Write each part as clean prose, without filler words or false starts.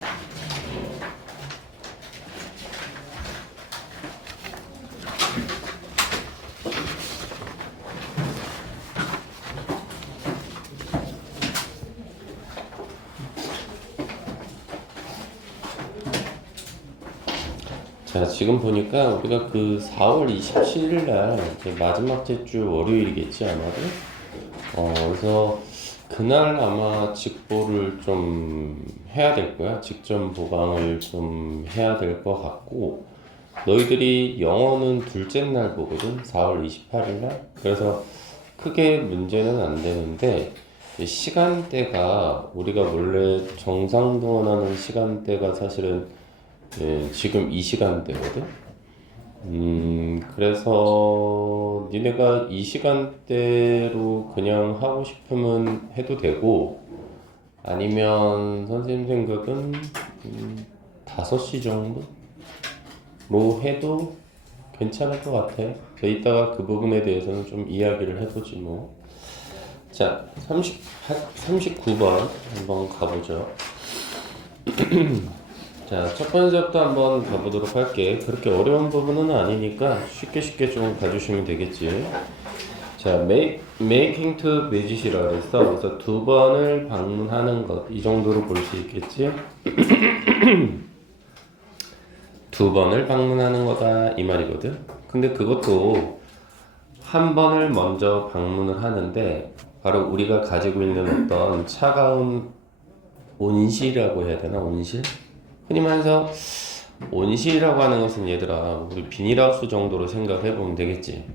자, 지금 보니까 우리가 그 4월 27일 날 마지막 주 월요일이겠지, 아마도. 그래서 그날 아마 직보를 좀 해야 될 거야. 직전 보강을 좀 해야 될 것 같고, 너희들이 영어는 둘째 날 보거든, 4월 28일 날. 그래서 크게 문제는 안 되는데, 이 시간대가 우리가 원래 정상 동원하는 시간대가 사실은 지금 이 시간대거든. 그래서 니네가 이 시간대로 그냥 하고 싶으면 해도 되고, 아니면 선생님 생각은 5시 정도로 해도 괜찮을 것 같아. 이따가 그 부분에 대해서는 좀 이야기를 해보지 뭐. 자, 39번 한번 가보죠. 자, 첫 번째부터 한번 가보도록 할게. 그렇게 어려운 부분은 아니니까 쉽게 좀 봐주시면 되겠지. 자, making to visit이라고 했어. 그래서 두 번을 방문하는 것. 이 정도로 볼 수 있겠지? 두 번을 방문하는 거다. 이 말이거든. 근데 그것도 한 번을 먼저 방문을 하는데, 바로 우리가 가지고 있는 어떤 차가운 온실이라고 해야 되나? 온실? 흔히 말해서 온실이라고 하는 것은 얘들아 우리 비닐하우스 정도로 생각해보면 되겠지.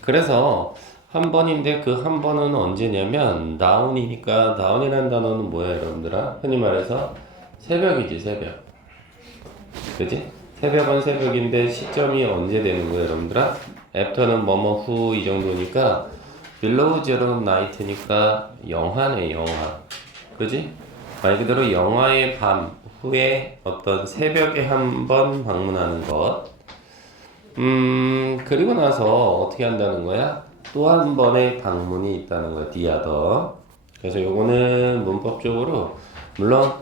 그래서 한 번인데 그 한 번은 언제냐면 나온이니까, 나온이라는 단어는 뭐야 여러분들아? 흔히 말해서 새벽이지, 새벽. 그지? 새벽은 새벽인데 시점이 언제 되는 거야 여러분들아? 애프터는 뭐뭐 후 이 정도니까 below zero night니까 영하네, 영하. 그지? 말 그대로 영하의 밤 후에 어떤 새벽에 한 번 방문하는 것. 그리고 나서 어떻게 한다는 거야? 또 한 번의 방문이 있다는 거야, 디아더. 그래서 요거는 문법적으로, 물론,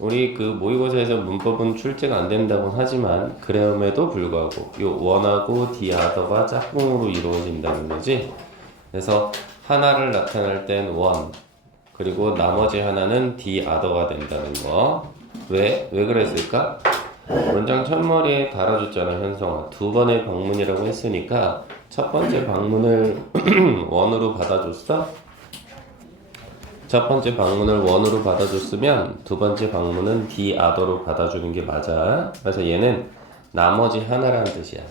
우리 그 모의고사에서 문법은 출제가 안 된다고는 하지만, 그럼에도 불구하고, 요 원하고 디아더가 짝꿍으로 이루어진다는 거지. 그래서 하나를 나타낼 땐 원, 그리고 나머지 하나는 the other가 된다는 거. 왜 그랬을까? 원장 첫머리에 달아줬잖아, 현성아. 두 번의 방문이라고 했으니까 첫 번째 방문을 원으로 받아줬어? 첫 번째 방문을 원으로 받아줬으면 두 번째 방문은 the other로 받아주는 게 맞아. 그래서 얘는 나머지 하나라는 뜻이야.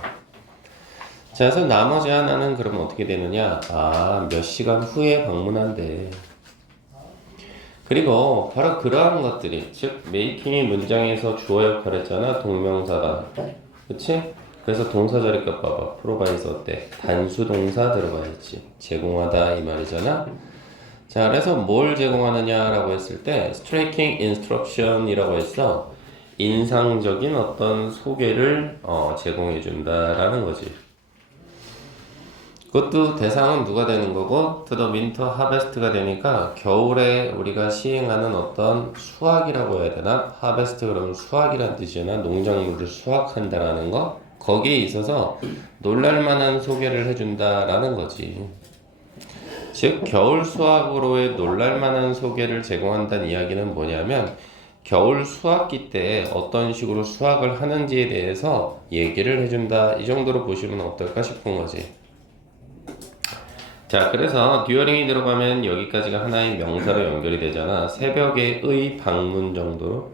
자, 그래서 나머지 하나는 그럼 어떻게 되느냐? 몇 시간 후에 방문한대. 그리고 바로 그러한 것들이, 즉 메이킹이 문장에서 주어 역할을 했잖아, 동명사가. 그치? 그래서 동사 자리값 봐봐. 프로바이스 어때? 단수 동사 들어가 있지. 제공하다 이 말이잖아. 자, 그래서 뭘 제공하느냐라고 했을 때 striking instruction이라고 했어. 인상적인 어떤 소개를 제공해 준다라는 거지. 그것도 대상은 누가 되는 거고, to the winter harvest가 되니까 겨울에 우리가 시행하는 어떤 수확이라고 해야 되나? harvest 그러면 수확이란 뜻이잖아. 농작물을 수확한다라는 거. 거기에 있어서 놀랄만한 소개를 해준다라는 거지. 즉 겨울 수확으로의 놀랄만한 소개를 제공한다는 이야기는 뭐냐면, 겨울 수확기 때 어떤 식으로 수확을 하는지에 대해서 얘기를 해준다. 이 정도로 보시면 어떨까 싶은 거지. 자, 그래서 during이 들어가면 여기까지가 하나의 명사로 연결이 되잖아. 새벽의 방문 정도로.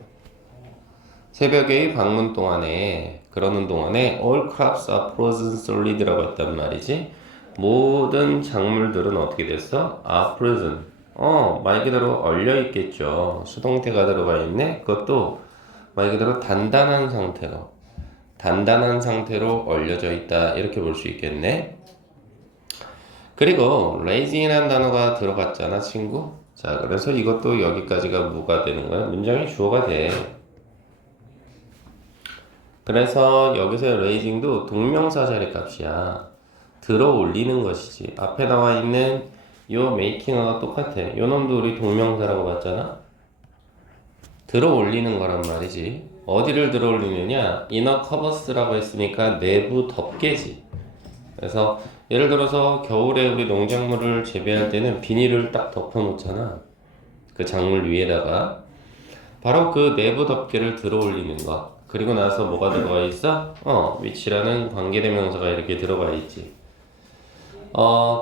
새벽의 방문 동안에, 그러는 동안에 all crops are frozen solid라고 했단 말이지. 모든 작물들은 어떻게 됐어? are frozen. 말 그대로 얼려 있겠죠. 수동태가 들어가 있네. 그것도 말 그대로 단단한 상태로 얼려져 있다. 이렇게 볼 수 있겠네. 그리고 raising이라는 단어가 들어갔잖아, 친구. 자, 그래서 이것도 여기까지가 뭐가 되는 거야? 문장의 주어가 돼. 그래서 여기서 raising도 동명사 자리 값이야. 들어 올리는 것이지. 앞에 나와 있는 요 making하고 똑같아. 요 놈도 우리 동명사라고 봤잖아. 들어 올리는 거란 말이지. 어디를 들어 올리느냐? inner covers라고 했으니까 내부 덮개지. 그래서 예를 들어서 겨울에 우리 농작물을 재배할 때는 비닐을 딱 덮어 놓잖아. 그 작물 위에다가 바로 그 내부 덮개를 들어 올리는 거. 그리고 나서 뭐가 들어가 있어? which라는 관계대명사가 이렇게 들어가 있지.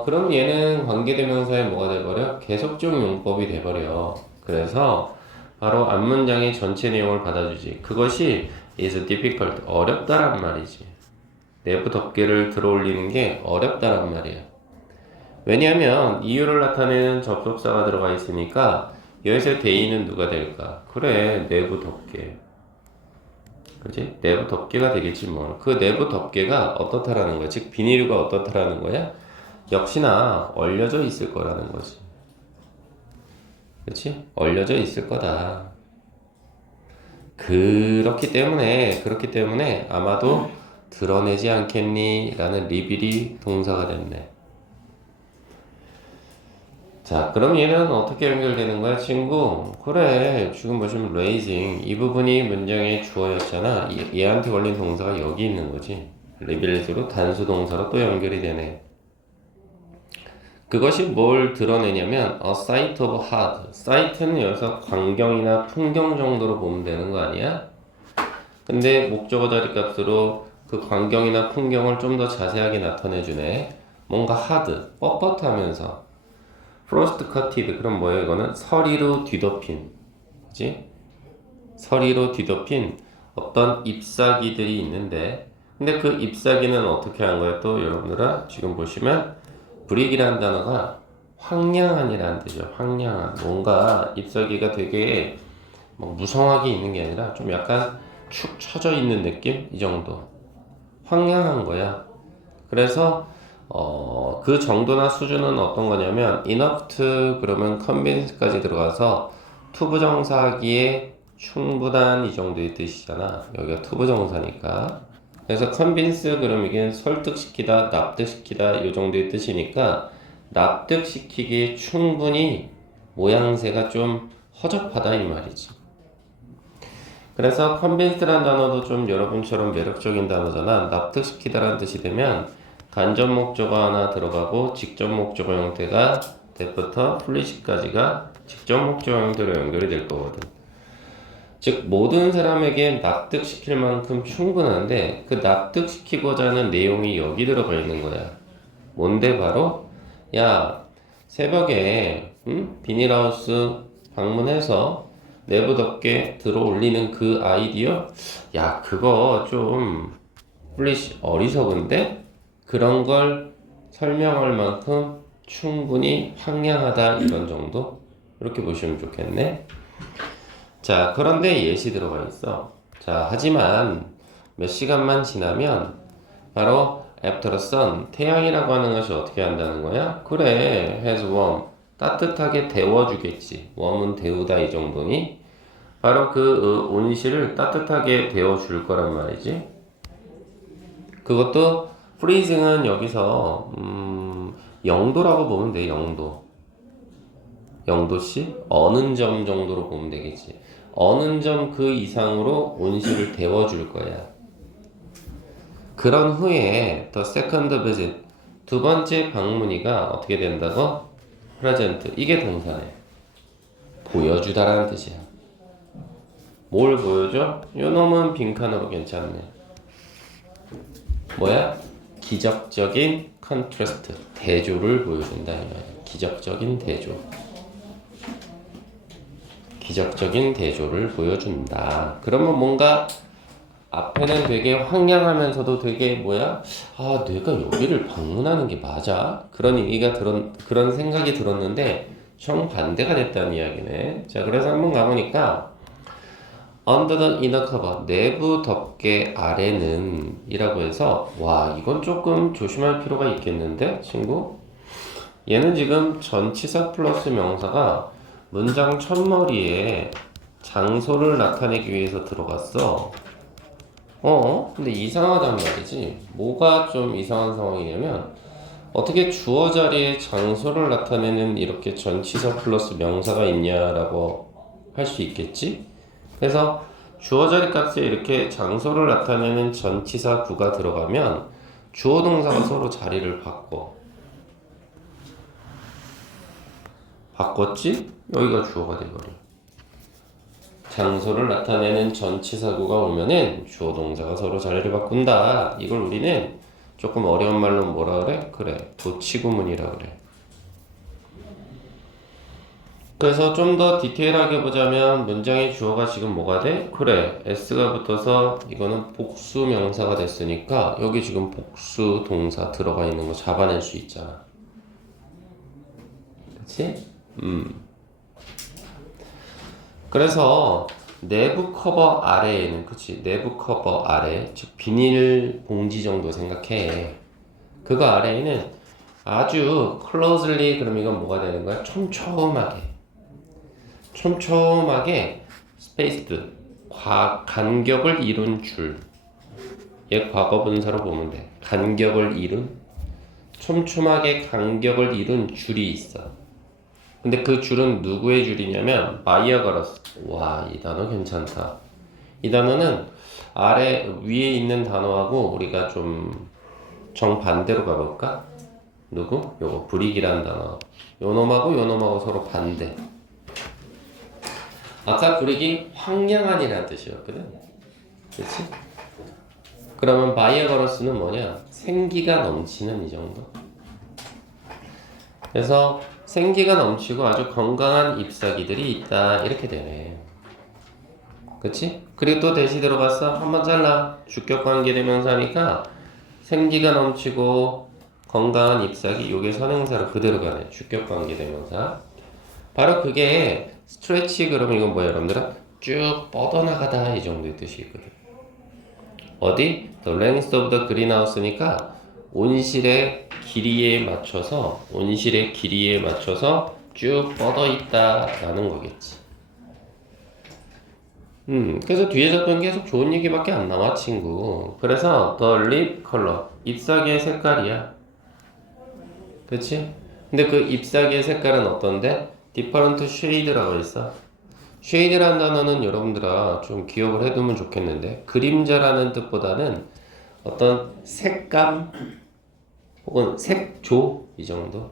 그럼 얘는 관계대명사에 뭐가 돼버려? 계속적 용법이 돼버려. 그래서 바로 앞문장의 전체 내용을 받아주지. 그것이 is difficult, 어렵다란 말이지. 내부 덮개를 들어 올리는 게 어렵다란 말이야. 왜냐하면 이유를 나타내는 접속사가 들어가 있으니까 여기서 대의는 누가 될까? 그래, 내부 덮개. 그지? 내부 덮개가 되겠지 뭐. 그 내부 덮개가 어떻다라는 거야? 즉 비닐가 어떻다라는 거야? 역시나 얼려져 있을 거라는 거지. 그렇지? 얼려져 있을 거다. 그렇기 때문에 아마도 드러내지 않겠니? 라는 리빌이 동사가 됐네. 자, 그럼 얘는 어떻게 연결되는 거야, 친구? 그래, 지금 보시면 raising 이 부분이 문장의 주어였잖아. 얘한테 걸린 동사가 여기 있는 거지. 리빌스로 단수 동사로 또 연결이 되네. 그것이 뭘 드러내냐면 a sight of hard. sight는 여기서 광경이나 풍경 정도로 보면 되는 거 아니야? 근데 목적어 자리 값으로 그 광경이나 풍경을 좀 더 자세하게 나타내주네. 뭔가 hard, 뻣뻣하면서 frost coated. 그럼 뭐예요? 이거는 서리로 뒤덮인, 그치? 서리로 뒤덮인 어떤 잎사귀들이 있는데, 근데 그 잎사귀는 어떻게 한 거예요? 또 여러분들아 지금 보시면 브릭이라는 단어가 황량한이라는 뜻이죠. 황량한. 뭔가 잎사귀가 되게 뭐 무성하게 있는 게 아니라 좀 약간 축 처져 있는 느낌? 이 정도. 황량한 거야. 그래서 그 정도나 수준은 어떤 거냐면 enough to 그러면 convince까지 들어가서 투부정사하기에 충분한 이 정도의 뜻이잖아. 여기가 투부정사니까. 그래서 convince 그럼 이게 설득시키다, 납득시키다 이 정도의 뜻이니까 납득시키기에 충분히 모양새가 좀 허접하다 이 말이지. 그래서 convince라는 단어도 좀 여러분처럼 매력적인 단어잖아. 납득시키다라는 뜻이 되면 간접 목적어 하나 들어가고 직접 목적어 형태가 that부터 플리시까지가 직접 목적어 형태로 연결이 될 거거든. 즉 모든 사람에게 납득시킬 만큼 충분한데 그 납득시키고자 하는 내용이 여기 들어가 있는 거야. 뭔데 바로 야 새벽에 비닐하우스 방문해서 내부 덮개 들어 올리는 그 아이디어 야 그거 좀 플리시 어리석은데 그런 걸 설명할 만큼 충분히 황량하다 이런 정도 이렇게 보시면 좋겠네. 자, 그런데 예시 들어가 있어. 자, 하지만 몇 시간만 지나면 바로 after the sun, 태양이라고 하는 것이 어떻게 한다는 거야? 그래, has warm, 따뜻하게 데워주겠지. warm은 데우다 이 정도니? 바로 그 온실을 따뜻하게 데워줄 거란 말이지. 그것도 freezing은 여기서 0도라고 보면 돼. 0도. 0도씨? 어느 점 정도로 보면 되겠지. 어느 점 그 이상으로 온실을 데워줄 거야. 그런 후에 the second visit, 두 번째 방문이가 어떻게 된다고? present, 이게 동사네. 보여주다라는 뜻이야. 뭘 보여줘? 요 놈은 빈칸으로 괜찮네. 뭐야? 기적적인 컨트라스트, 대조를 보여준다 이 말이야. 기적적인 대조. 기적적인 대조를 보여준다. 그러면 뭔가 앞에는 되게 황량하면서도 되게 뭐야? 아, 내가 여기를 방문하는 게 맞아? 그런 의미가 그런 생각이 들었는데 정반대가 됐다는 이야기네. 자, 그래서 한번 가보니까 under the inner cover, 내부 덮개 아래는 이라고 해서 와, 이건 조금 조심할 필요가 있겠는데, 친구? 얘는 지금 전치사 플러스 명사가 문장 첫머리에 장소를 나타내기 위해서 들어갔어. 근데 이상하단 말이지. 뭐가 좀 이상한 상황이냐면 어떻게 주어 자리에 장소를 나타내는 이렇게 전치사 플러스 명사가 있냐라고 할 수 있겠지? 그래서 주어 자리 값에 이렇게 장소를 나타내는 전치사 구가 들어가면 주어 동사가 서로 자리를 바꿨지? 여기가 주어가 돼버려. 장소를 나타내는 전치사구가 오면은 주어 동사가 서로 자리를 바꾼다. 이걸 우리는 조금 어려운 말로 뭐라 그래? 그래, 도치구문이라 그래. 그래서 좀 더 디테일하게 보자면 문장의 주어가 지금 뭐가 돼? 그래, s가 붙어서 이거는 복수 명사가 됐으니까 여기 지금 복수 동사 들어가 있는 거 잡아낼 수 있잖아. 그치? 그래서 내부 커버 아래에는, 그치, 내부 커버 아래, 즉 비닐 봉지 정도 생각해. 그거 아래에는 아주 closely, 그럼 이건 뭐가 되는 거야? 촘촘하게 spaced, 간격을 이룬 줄. 얘 과거 분사로 보면 돼. 간격을 이룬, 촘촘하게 간격을 이룬 줄이 있어. 근데 그 줄은 누구의 줄이냐면 바이어가러스. 와, 이 단어 괜찮다. 이 단어는 아래 위에 있는 단어하고 우리가 좀 정반대로 가볼까? 누구? 요거 브릭이라는 단어. 요 놈하고 요 놈하고 서로 반대. 아까 브릭이 황량한이라는 뜻이었거든. 그치? 그러면 바이어가러스는 뭐냐? 생기가 넘치는 이 정도. 그래서 생기가 넘치고 아주 건강한 잎사귀들이 있다. 이렇게 되네. 그치? 그리고 또 대시 들어갔어. 한번 잘라. 주격관계대명사니까 생기가 넘치고 건강한 잎사귀. 요게 선행사로 그대로 가네. 주격관계대명사. 바로 그게 스트레치. 그러면 이건 뭐야 여러분들아? 쭉 뻗어나가다 이 정도의 뜻이 있거든. 어디? The length of the greenhouse니까 온실의 길이에 맞춰서 쭉 뻗어 있다라는 거겠지. 그래서 뒤에 잡던 계속 좋은 얘기밖에 안 나와 친구. 그래서 the lip color, 잎사귀의 색깔이야. 그치? 근데 그 잎사귀의 색깔은 어떤데? different shade라고 있어. shade라는 단어는 여러분들아 좀 기억을 해두면 좋겠는데, 그림자라는 뜻보다는 어떤 색감 혹은 색조 이 정도.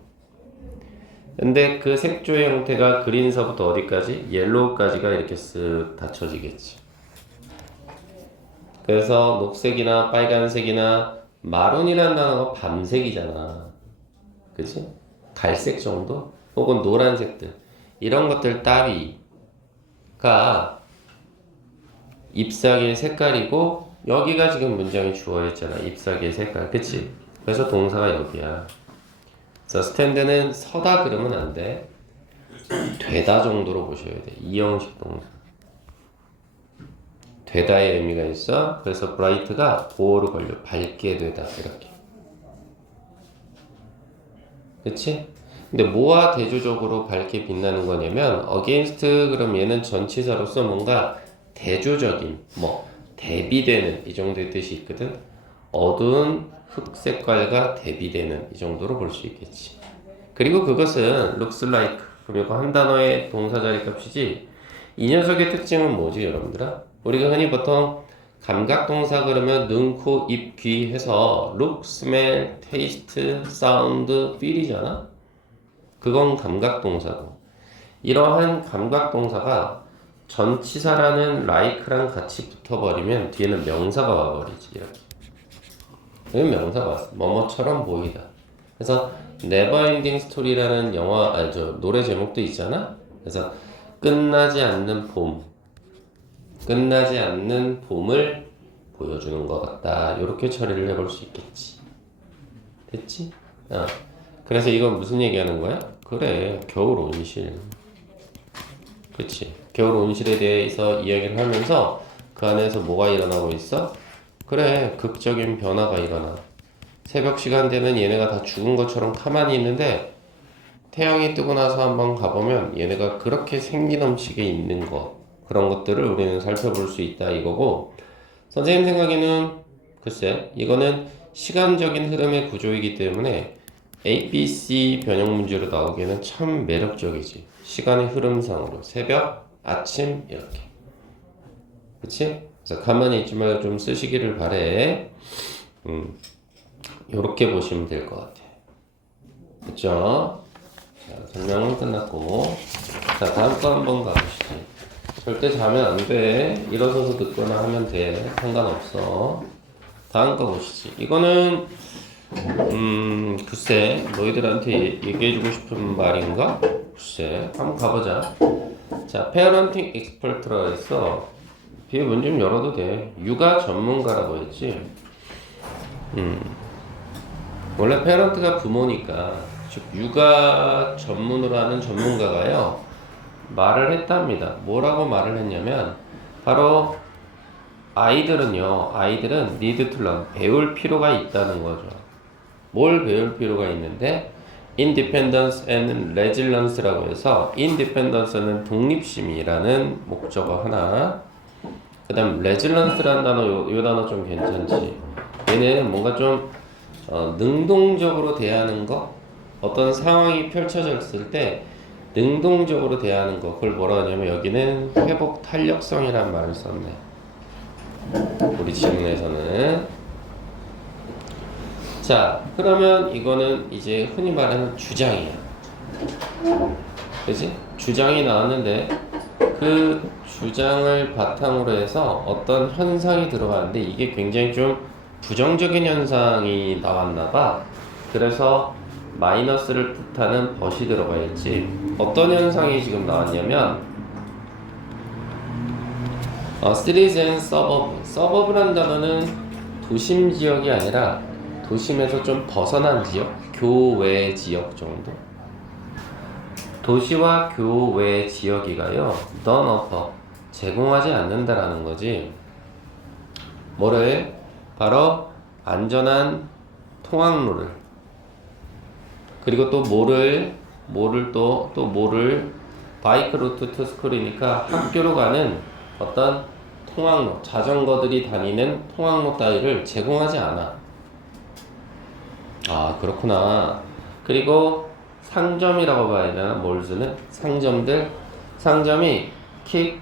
근데 그 색조의 형태가 그린서부터 어디까지? 옐로우까지가 이렇게 쓱 닫혀지겠지. 그래서 녹색이나 빨간색이나 마룬이라는 단어가 밤색이잖아. 그치? 갈색 정도? 혹은 노란색들. 이런 것들 따위가 잎사귀의 색깔이고, 여기가 지금 문장이 주어있잖아. 잎사귀의 색깔. 그치? 그래서 동사가 여기야. 그래서 스탠드는 서다 그러면 안 돼. 되다 정도로 보셔야 돼. 이형식 동사. 되다의 의미가 있어. 그래서 bright가 보호를 걸려. 밝게 되다. 이렇게. 그치? 근데 뭐와 대조적으로 밝게 빛나는 거냐면 against, 그럼 얘는 전치사로서 뭔가 대조적인, 뭐 대비되는 이 정도의 뜻이 있거든. 어두운 흑색깔과 대비되는 이 정도로 볼 수 있겠지. 그리고 그것은 looks like, 그럼 이거 한 단어의 동사 자리 값이지. 이 녀석의 특징은 뭐지 여러분들아? 우리가 흔히 보통 감각동사 그러면 눈, 코, 입, 귀 해서 look, smell, taste, sound, feel이잖아. 그건 감각동사고, 이러한 감각동사가 전치사라는 like랑 같이 붙어버리면 뒤에는 명사가 와버리지. 이렇게. 여기 명사가 왔어. 뭐뭐처럼 보이다. 그래서 Neverending Story라는 영화, 노래 제목도 있잖아. 그래서 끝나지 않는 봄을 보여주는 것 같다. 이렇게 처리를 해볼 수 있겠지. 됐지? 그래서 이건 무슨 얘기하는 거야? 그래, 겨울 온실. 그치? 겨울 온실에 대해서 이야기를 하면서 그 안에서 뭐가 일어나고 있어? 그래, 극적인 변화가 일어나. 새벽 시간 되면 얘네가 다 죽은 것처럼 가만히 있는데 태양이 뜨고 나서 한번 가보면 얘네가 그렇게 생기 넘치게 있는 거, 그런 것들을 우리는 살펴볼 수 있다 이거고, 선생님 생각에는 글쎄 이거는 시간적인 흐름의 구조이기 때문에 ABC 변형 문제로 나오기에는 참 매력적이지. 시간의 흐름상으로 새벽, 아침 이렇게. 그치? 그래서 가만히 있지 말고 좀 쓰시기를 바래. 요렇게 보시면 될 것 같아. 그쵸? 자, 설명은 끝났고. 자, 다음 거 한번 가보시지. 절대 자면 안 돼. 일어서서 듣거나 하면 돼. 상관없어. 다음 거 보시지. 이거는, 글쎄, 너희들한테 얘기해주고 싶은 말인가? 글쎄, 한번 가보자. 자, 페어런팅 익스퍼트라고 했어. 뒤에 문 좀 열어도 돼. 육아 전문가라고 했지. 원래 페어런트가 부모니까, 즉 육아 전문으로 하는 전문가가요 말을 했답니다. 뭐라고 말을 했냐면 바로 아이들은 need to learn, 배울 필요가 있다는 거죠. 뭘 배울 필요가 있는데 independence and resilience라고 해서 independence는 독립심이라는 목적어 하나, 그 다음 resilience라는 단어, 요 단어 좀 괜찮지. 얘는 뭔가 좀 능동적으로 대하는 거, 어떤 상황이 펼쳐졌을 때 능동적으로 대하는 거, 그걸 뭐라 하냐면 여기는 회복 탄력성이라는 말을 썼네. 우리 지문에서는. 자, 그러면 이거는 이제 흔히 말하는 주장이야. 그지? 주장이 나왔는데 그 주장을 바탕으로 해서 어떤 현상이 들어가는데 이게 굉장히 좀 부정적인 현상이 나왔나 봐. 그래서 마이너스를 뜻하는 벗이 들어가 있지. 어떤 현상이 지금 나왔냐면 cities and suburb. suburb라는 단어는 도심 지역이 아니라 도심에서 좀 벗어난 지역, 교외 지역 정도. 도시와 교외 지역이가요, non offer, 제공하지 않는다라는 거지. 뭐를? 바로 안전한 통학로를, 그리고 또 뭐를 바이크 루트 투 스쿨이니까 학교로 가는 어떤 통학로, 자전거들이 다니는 통학로 따위를 제공하지 않아. 아, 그렇구나. 그리고 상점이라고 봐야 되나? 몰즈는 상점이 kick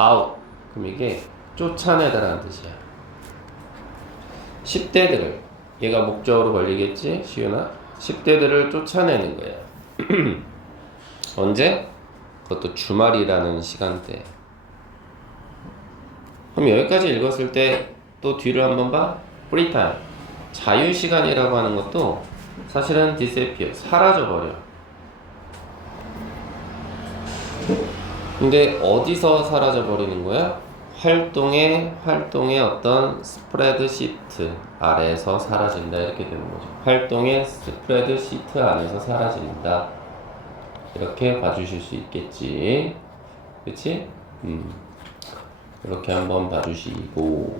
out, 그럼 이게 쫓아내다라는 뜻이야. 10대들을, 얘가 목적으로 걸리겠지, 시윤아? 10대들을 쫓아내는 거야. 언제? 그것도 주말이라는 시간대. 그럼 여기까지 읽었을 때 또 뒤를 한번 봐. free time, 자유시간이라고 하는 것도 사실은 disappear, 사라져버려. 근데 어디서 사라져버리는 거야? 활동의 어떤 스프레드 시트 아래에서 사라진다, 이렇게 되는 거죠. 활동의 스프레드 시트 안에서 사라진다, 이렇게 봐주실 수 있겠지. 그치? 이렇게 한번 봐주시고,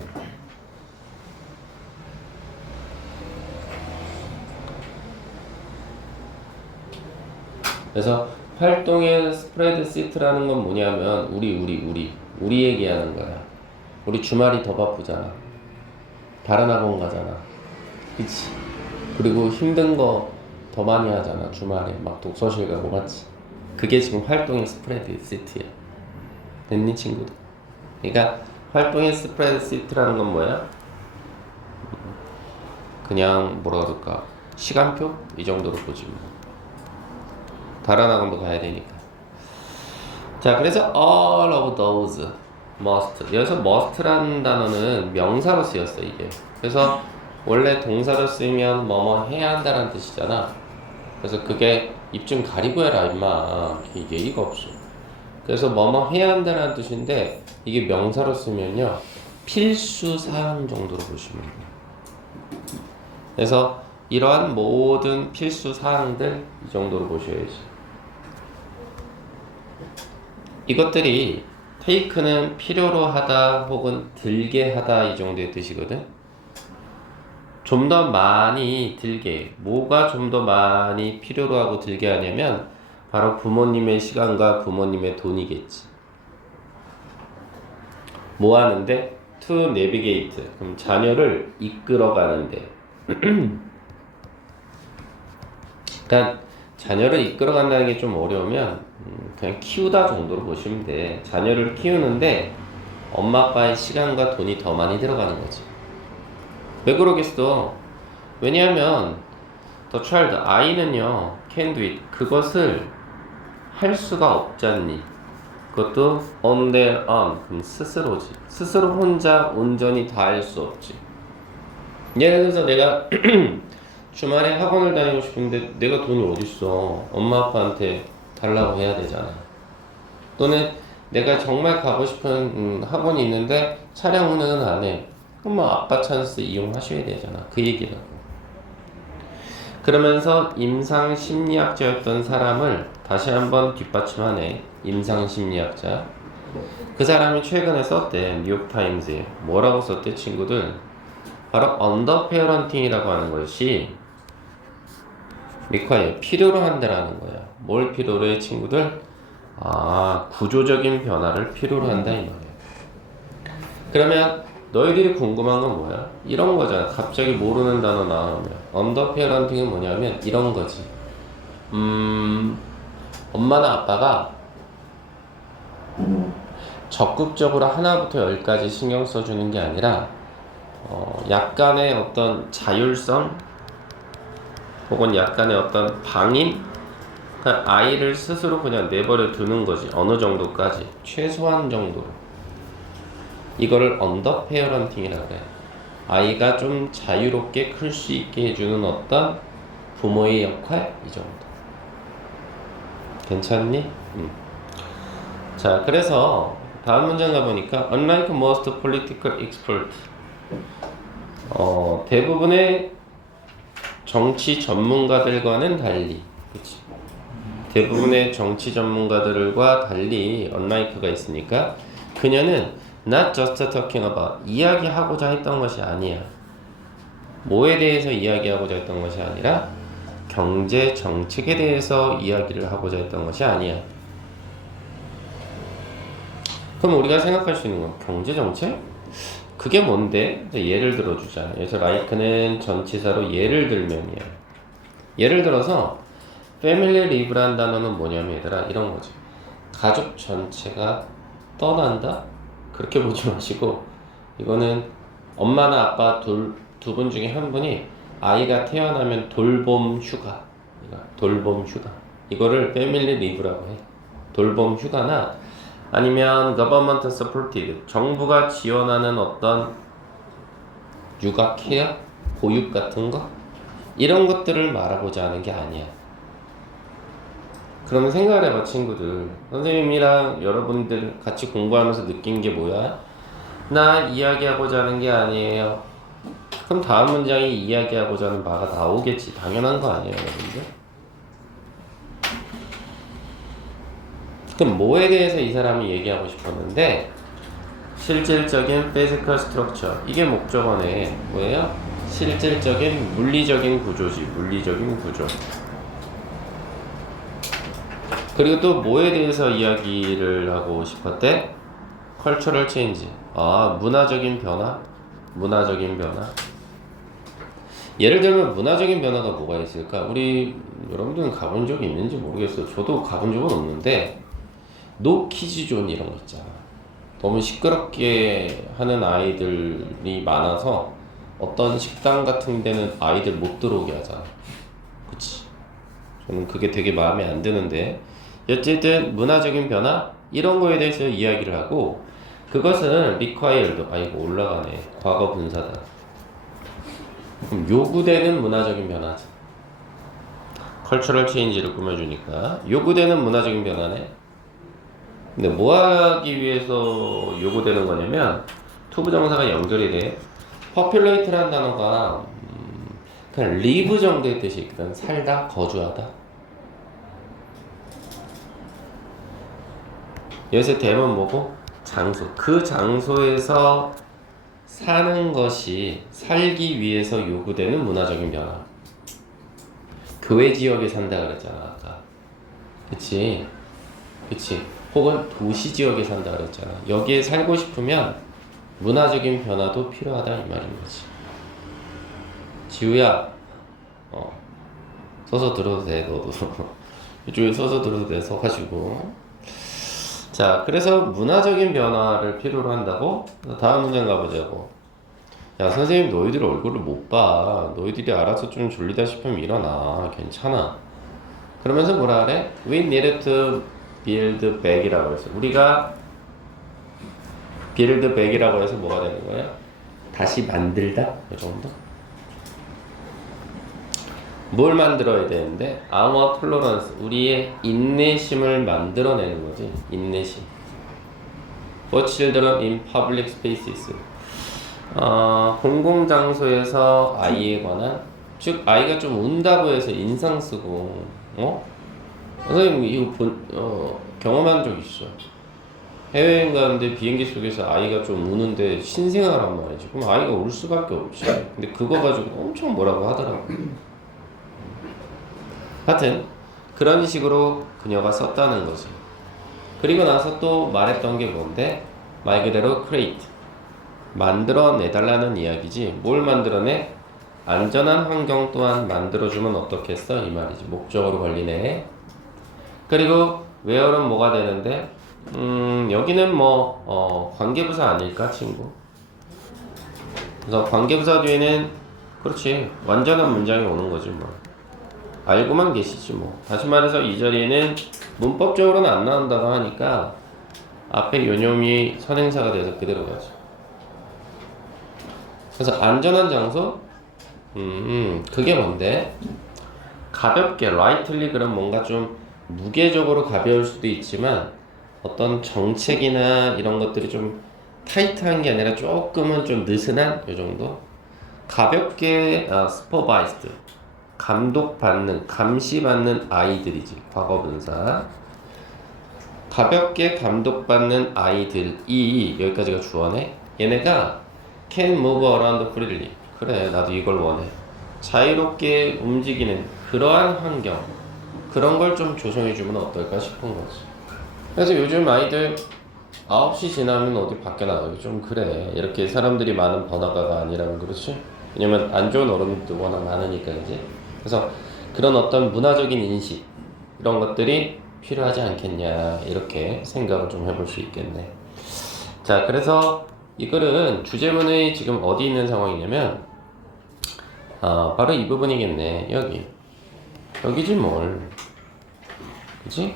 그래서 활동의 스프레드 시트라는 건 뭐냐면 우리 얘기하는 거야. 우리 주말이 더 바쁘잖아. 다른 학원 가잖아. 그치? 그리고 힘든 거 더 많이 하잖아. 주말에 막 독서실 가고, 맞지? 그게 지금 활동의 스프레드 시트야. 됐니, 친구들? 그러니까 활동의 스프레드 시트라는 건 뭐야? 그냥 뭐라 그럴까, 시간표? 이 정도로 보지 뭐. 다른 학원도 가야 되니까. 자, 그래서 all of those must, 여기서 must라는 단어는 명사로 쓰였어, 이게. 그래서 원래 동사로 쓰이면 뭐뭐 해야 한다는 뜻이잖아. 그래서 그게 입 좀 가리고 해라 임마, 이게 예의가 없어. 그래서 뭐뭐 해야 한다는 뜻인데 이게 명사로 쓰면요 필수 사항 정도로 보시면 돼요. 그래서 이러한 모든 필수 사항들 이 정도로 보셔야지. 이것들이 take는 필요로 하다 혹은 들게 하다, 이 정도의 뜻이거든. 좀 더 많이 들게, 뭐가 좀 더 많이 필요로 하고 들게 하냐면 바로 부모님의 시간과 부모님의 돈이겠지. 뭐 하는데? to navigate, 그럼 자녀를 이끌어 가는데. 그러니까 자녀를 이끌어 간다는 게 좀 어려우면 그냥 키우다 정도로 보시면 돼. 자녀를 키우는데 엄마 아빠의 시간과 돈이 더 많이 들어가는 거지. 왜 그러겠어? 왜냐하면 the child, 아이는요 can do it, 그것을 할 수가 없잖니. 그것도 on their own, 그럼 스스로지. 스스로 혼자 온전히 다 할 수 없지. 예를 들어서 내가 주말에 학원을 다니고 싶은데 내가 돈이 어딨어. 엄마 아빠한테 달라고 해야 되잖아. 또는 내가 정말 가고 싶은 학원이 있는데 차량 운행은 안 해. 그럼 뭐 아빠 찬스 이용하셔야 되잖아. 그 얘기는. 그러면서 임상심리학자였던 사람을 다시 한번 뒷받침하네. 임상심리학자. 그 사람이 최근에 썼대. 뉴욕타임즈에. 뭐라고 썼대 친구들? 바로 언더페어런팅이라고 하는 것이 리콰이어, 필요로 한다라는 거야. 뭘 필요로 해 친구들? 구조적인 변화를 필요로 한다 이 말이야. 그러면 너희들이 궁금한 건 뭐야? 이런 거잖아. 갑자기 모르는 단어 나오면 언더페어런팅은 뭐냐면 이런 거지. 엄마나 아빠가 적극적으로 하나부터 열까지 신경 써주는 게 아니라 약간의 어떤 자율성 혹은 약간의 어떤 방임, 그러니까 아이를 스스로 그냥 내버려 두는 거지. 어느 정도까지, 최소한 정도로. 이거를 언더페어런팅이라고 그래. 아이가 좀 자유롭게 클 수 있게 해주는 어떤 부모의 역할, 이 정도. 괜찮니? 자, 그래서 다음 문장 가보니까 unlike most political experts, 대부분의 정치 전문가들과는 달리, 그치? 대부분의 정치 전문가들과 달리 unlike가 있으니까 그녀는 not just talking about, 이야기하고자 했던 것이 아니야. 뭐에 대해서 이야기하고자 했던 것이 아니라 경제 정책에 대해서 이야기를 하고자 했던 것이 아니야. 그럼 우리가 생각할 수 있는 건 경제 정책? 그게 뭔데? 예를 들어주자. 그래서 라이크는 전치사로 예를 들면이야. 예를 들어서 패밀리 리브라는 단어는 뭐냐면 얘들아 이런 거지. 가족 전체가 떠난다? 그렇게 보지 마시고 이거는 엄마나 아빠 두 분 중에 한 분이 아이가 태어나면 돌봄 휴가, 돌봄 휴가, 이거를 패밀리 리브라고 해. 돌봄 휴가나 아니면 government supported, 정부가 지원하는 어떤 육아 케어, 보육 같은 거, 이런 것들을 말하고자 하는 게 아니야. 그러면 생각을 해봐 친구들. 선생님이랑 여러분들 같이 공부하면서 느낀 게 뭐야? 나 이야기하고자 하는 게 아니에요. 그럼 다음 문장이 이야기하고자 하는 바가 나오겠지. 당연한 거 아니에요 여러분들? 그럼 뭐에 대해서 이 사람이 얘기하고 싶었는데 실질적인 physical structure, 이게 목적어네. 뭐예요? 실질적인 물리적인 구조지. 물리적인 구조. 그리고 또 뭐에 대해서 이야기를 하고 싶었대? cultural change, 문화적인 변화? 문화적인 변화. 예를 들면 문화적인 변화가 뭐가 있을까? 우리 여러분들은 가본 적이 있는지 모르겠어요. 저도 가본 적은 없는데 노키즈존 이런 거 있잖아. 너무 시끄럽게 하는 아이들이 많아서 어떤 식당 같은 데는 아이들 못 들어오게 하잖아. 그치? 저는 그게 되게 마음에 안 드는데 어쨌든 문화적인 변화 이런 거에 대해서 이야기를 하고 그것은 required, 이거 올라가네. 과거 분사다. 그럼 요구되는 문화적인 변화죠. cultural change를 꾸며주니까 요구되는 문화적인 변화네. 근데 뭐 하기 위해서 요구되는 거냐면 투부정사가 연결이 돼. populate라는 단어가 그냥 live 정도의 뜻이 있거든. 살다, 거주하다. 여기서 대면 뭐고? 장소. 그 장소에서 사는 것이 살기 위해서 요구되는 문화적인 변화. 교외 지역에 산다 그랬잖아 아까. 그치? 그치? 혹은 도시 지역에 산다 그랬잖아. 여기에 살고 싶으면 문화적인 변화도 필요하다 이 말인 거지. 지우야, 서서 들어도 돼. 너도 이쪽에 서서 들어도 돼. 서가지고. 자, 그래서 문화적인 변화를 필요로 한다고? 다음 문장 가보자고. 야, 선생님, 너희들 얼굴을 못 봐. 너희들이 알아서 좀 졸리다 싶으면 일어나. 괜찮아. 그러면서 뭐라 그래? We needed to build back이라고 했어. 우리가 build back이라고 해서 뭐가 되는 거야? 다시 만들다? 이 정도? 뭘 만들어야 되는데? Our tolerance, 우리의 인내심을 만들어내는 거지. 인내심. For children in public spaces. 공공장소에서 아이에 관한, 즉 아이가 좀 운다고 해서 인상 쓰고, 선생님 이거 경험한 적 있어. 해외여행 가는데 비행기 속에서 아이가 좀 우는데 신생아란 말이지. 그럼 아이가 울 수밖에 없지. 근데 그거 가지고 엄청 뭐라고 하더라고. 하여튼 그런 식으로 그녀가 썼다는 거지. 그리고 나서 또 말했던 게 뭔데? 말 그대로 create, 만들어내달라는 이야기지. 뭘 만들어내? 안전한 환경 또한 만들어주면 어떻겠어? 이 말이지. 목적으로 걸리네. 그리고 where는 뭐가 되는데? 여기는 관계부사 아닐까, 친구? 그래서 관계부사 뒤에는, 그렇지, 완전한 문장이 오는 거지, 뭐. 알고만 계시지, 뭐. 다시 말해서 이 자리에는 문법적으로는 안 나온다고 하니까 앞에 요놈이 선행사가 돼서 그대로 가죠. 그래서 안전한 장소? 그게 뭔데? 가볍게, lightly, 그럼 뭔가 좀 무게적으로 가벼울 수도 있지만 어떤 정책이나 이런 것들이 좀 타이트한 게 아니라 조금은 좀 느슨한 요 정도? 가볍게 supervised, 감독받는, 감시받는 아이들이지. 과거분사. 가볍게 감독받는 아이들이, 여기까지가 주어네. 얘네가 can move around freely. 그래, 나도 이걸 원해. 자유롭게 움직이는 그러한 환경, 그런 걸 좀 조성해주면 어떨까 싶은 거지. 그래서 요즘 아이들 9시 지나면 어디 밖에 나가기 좀 그래. 이렇게 사람들이 많은 번화가가 아니라면 그렇지. 왜냐면 안 좋은 어른들도 워낙 많으니까 이제. 그래서 그런 어떤 문화적인 인식, 이런 것들이 필요하지 않겠냐, 이렇게 생각을 좀 해볼 수 있겠네. 자, 그래서 이 글은 주제문이 지금 어디 있는 상황이냐면 바로 이 부분이겠네. 여기지 뭘. 그치?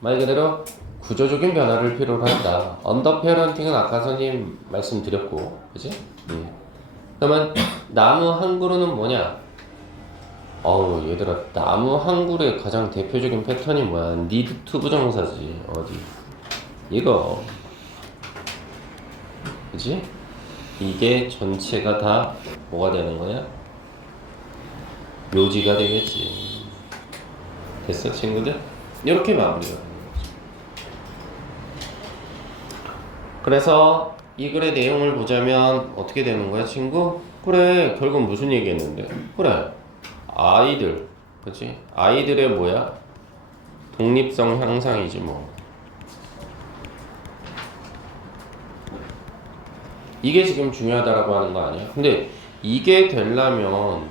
말 그대로 구조적인 변화를 필요로 한다. 언더 페어런팅은 아까 선생님 말씀드렸고, 그치? 그러면 나무 한 그루는 뭐냐? 얘들아, 나무 한 그루의 가장 대표적인 패턴이 뭐야? need to 부정사지. 어디? 이거. 그치? 이게 전체가 다 뭐가 되는 거야? 묘지가 되겠지. 됐어, 친구들? 이렇게 마무리가 되는 거지. 그래서 이 글의 내용을 보자면 어떻게 되는 거야, 친구? 그래, 결국 무슨 얘기했는데? 그래, 아이들, 그치? 아이들의 뭐야? 독립성 향상이지 뭐. 이게 지금 중요하다라고 하는 거 아니야? 근데 이게 되려면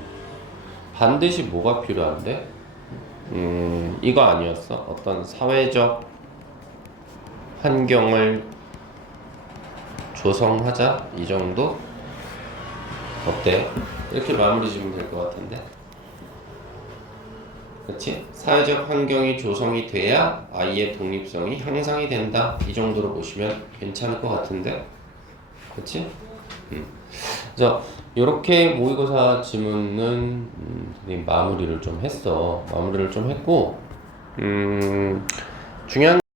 반드시 뭐가 필요한데? 이거 아니었어? 어떤 사회적 환경을 조성하자? 이 정도? 어때? 이렇게 마무리 지으면 될 것 같은데? 그치? 사회적 환경이 조성이 돼야 아이의 독립성이 향상이 된다. 이 정도로 보시면 괜찮을 것 같은데? 그치? 그래서 이렇게 모의고사 지문은 마무리를 좀 했어. 마무리를 좀 했고, 중요한